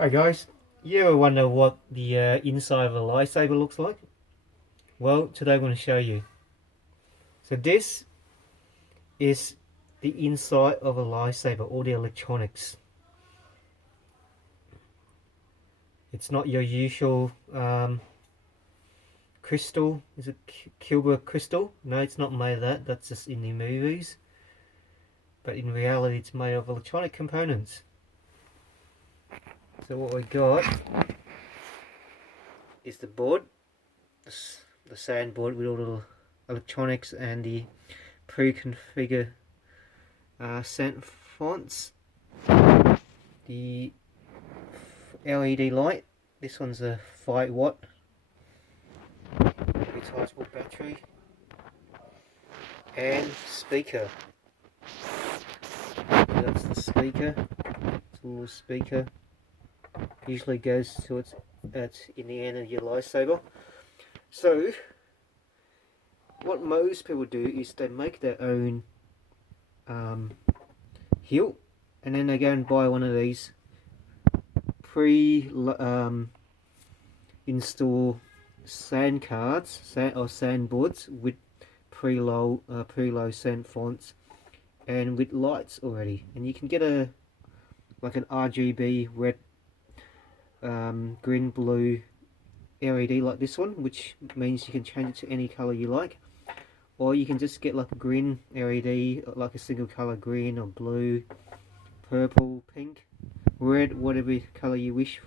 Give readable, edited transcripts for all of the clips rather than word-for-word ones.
Hi guys, you ever wonder what the inside of a lightsaber looks like? Well, today I'm going to show you. So this is the inside of a lightsaber, all the electronics. It's not your usual crystal. Is it Kilber crystal? No, it's not made of that. That's just in the movies. But in reality, it's made of electronic components. So what we got is the board, the soundboard with all the electronics and the pre-configured scent fonts, the LED light. This one's a 5 watt rechargeable battery, and speaker. That's the speaker. It's a little speaker. Usually goes to its in the end of your lightsaber. So what most people do is they make their own hilt, and then they go and buy one of these install sand cards or sandboards with preload sand fonts and with lights already, and you can get like an RGB red, green, blue LED like this one, which means you can change it to any color you like, or you can just get like a green LED, like a single color, green or blue, purple, pink, red, whatever color you wish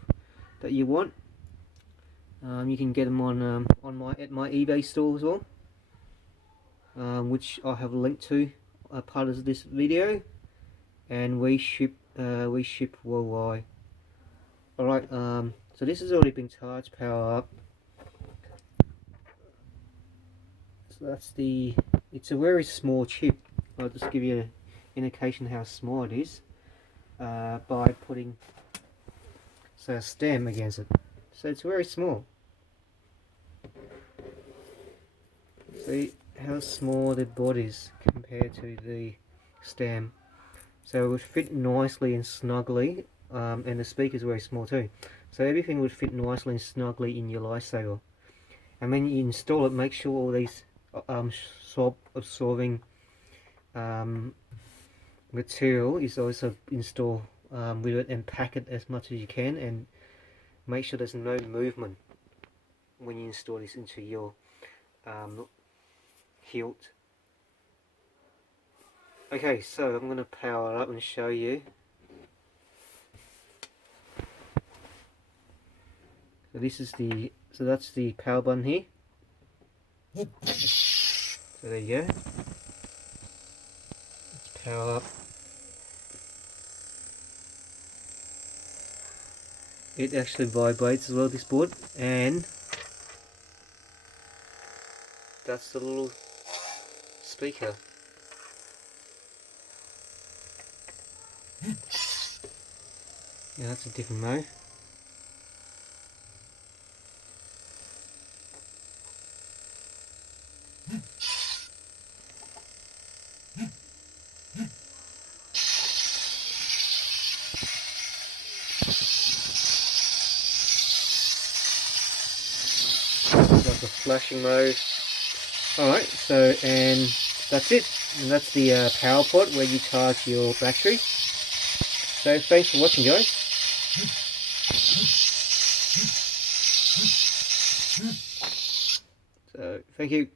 that you want. You can get them on at my eBay store as well, which I have a link to part of this video, and we ship worldwide. All right, so this has already been charged, power up. So that's it's a very small chip. I'll just give you an indication how small it is by putting a stem against it. So it's very small. See how small the board is compared to the stem. So it would fit nicely and snugly, and the speaker is very small too. So everything would fit nicely and snugly in your lightsaber. And when you install it, make sure all these absorbing material is also installed with it, and pack it as much as you can, and make sure there's no movement when you install this into your hilt. Okay, so I'm going to power it up and show you. So this is that's the power button here. So there you go. Let's power up. It actually vibrates as well, this board, and that's the little speaker. Yeah, that's a different mode. Got the flashing mode. Alright, so, and that's it. And that's the power port where you charge your battery. So thanks for watching, guys. So thank you.